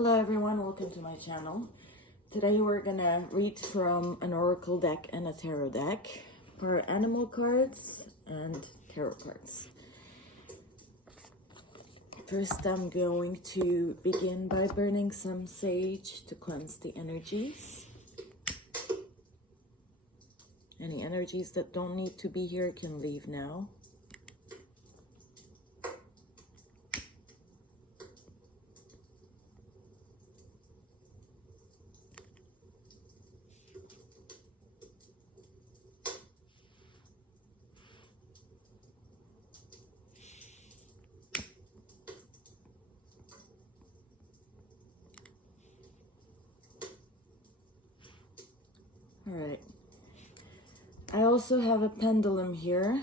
Hello everyone, welcome to my channel. Today we're gonna read from an oracle deck and a tarot deck for animal cards and tarot cards. First, I'm going to begin by burning some sage to cleanse the energies. Any energies that don't need to be here can leave now. All right. I also have a pendulum here,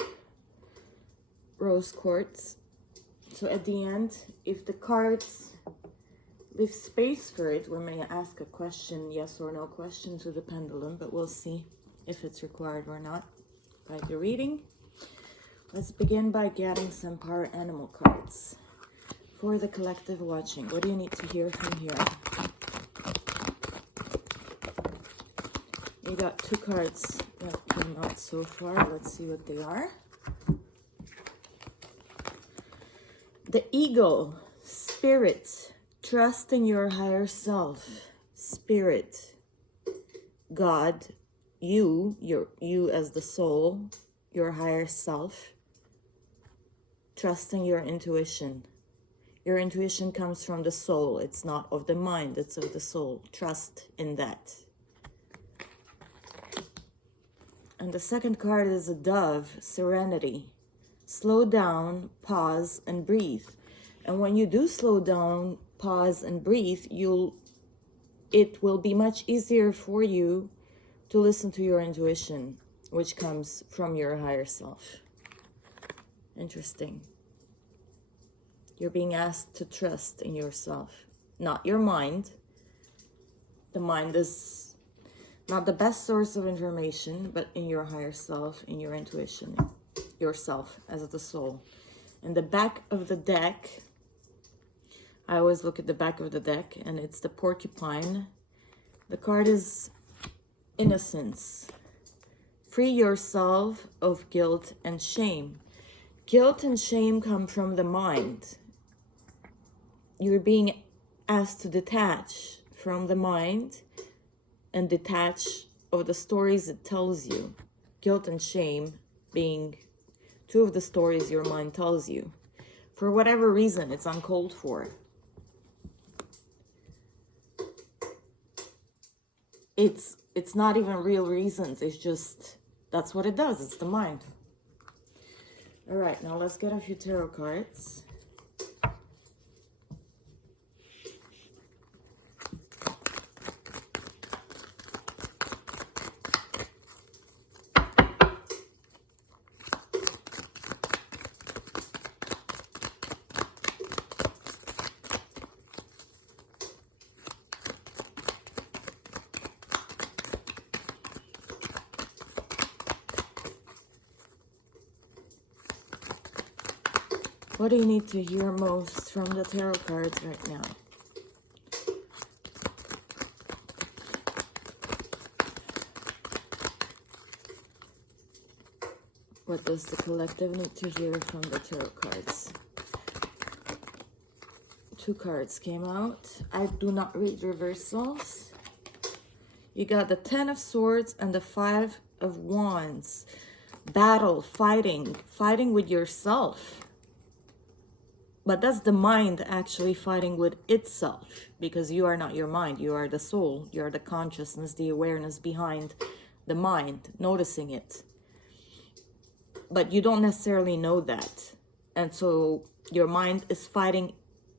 rose quartz. So at the end, if the cards leave space for it, we may ask a question, yes or no question to the pendulum, but we'll see if it's required or not by the reading. Let's begin by getting some power animal cards for the collective watching. What do you need to hear from here? You got two cards that came out so far. Let's see what they are. The ego, spirit, trust in your higher self, spirit, God, you as the soul, your higher self, trusting your intuition. Your intuition comes from the soul. It's not of the mind, it's of the soul. Trust in that. And the second card is a dove, serenity. Slow down, pause, and breathe. And when you do slow down, pause, and breathe, it will be much easier for you to listen to your intuition, which comes from your higher self. Interesting. You're being asked to trust in yourself, not your mind. The mind is not the best source of information, but in your higher self, in your intuition, yourself as the soul. In the back of the deck, I always look at the back of the deck, and it's the porcupine. The card is innocence. Free yourself of guilt and shame. Guilt and shame come from the mind. You're being asked to detach from the mind and detach of the stories it tells you. Guilt and shame being two of the stories your mind tells you. For whatever reason, it's uncalled for. It's not even real reasons. It's just, that's what it does. It's the mind. All right, now let's get a few tarot cards. What do you need to hear most from the tarot cards right now? What does the collective need to hear from the tarot cards? Two cards came out. I do not read reversals. You got the Ten of Swords and the Five of Wands. Battle, fighting with yourself. But that's the mind actually fighting with itself, because you are not your mind. You are the soul. You are the consciousness, the awareness behind the mind, noticing it. But you don't necessarily know that. And so your mind is fighting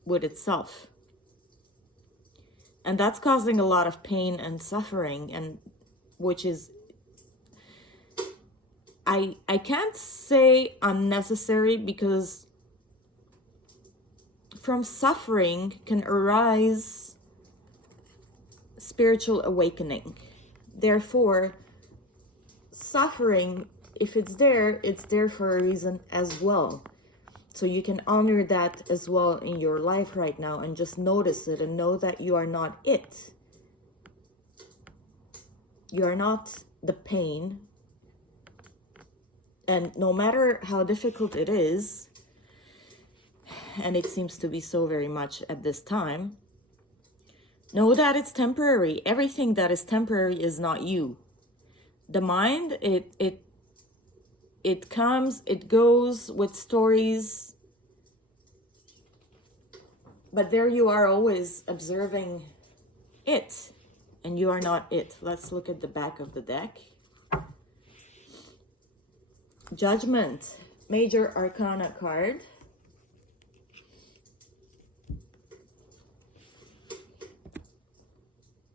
with itself. And that's causing a lot of pain and suffering, and which is, I can't say unnecessary, because from suffering can arise spiritual awakening. Therefore, suffering, if it's there for a reason as well. So you can honor that as well in your life right now and just notice it and know that you are not it. You are not the pain. And no matter how difficult it is, and it seems to be so very much at this time, know that it's temporary. Everything that is temporary is not you. The mind, it comes, it goes with stories, but there you are always observing it, and you are not it. Let's look at the back of the deck. Judgment, Major Arcana card.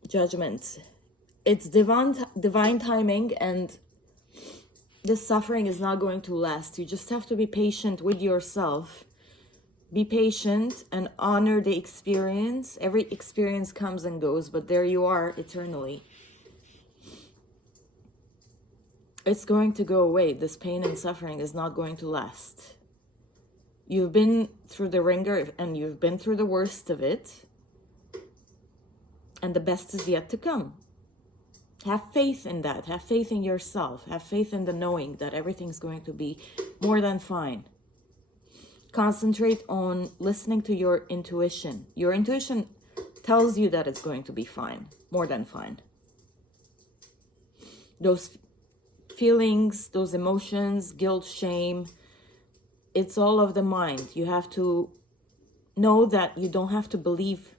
Judgment. It's divine timing, and this suffering is not going to last. You just have to be patient with yourself. Be patient and honor the experience. Every experience comes and goes, but there you are eternally. It's going to go away. This pain and suffering is not going to last. You've been through the ringer and you've been through the worst of it. And the best is yet to come. Have faith in that. Have faith in yourself. Have faith in the knowing that everything's going to be more than fine. Concentrate on listening to your intuition. Your intuition tells you that it's going to be fine, more than fine. Those feelings, those emotions, guilt, shame, it's all of the mind. You have to know that you don't have to believe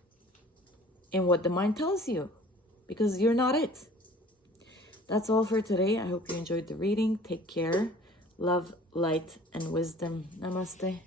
in what the mind tells you, because you're not it. That's all for today. I hope you enjoyed the reading. Take care. Love, light, and wisdom. Namaste.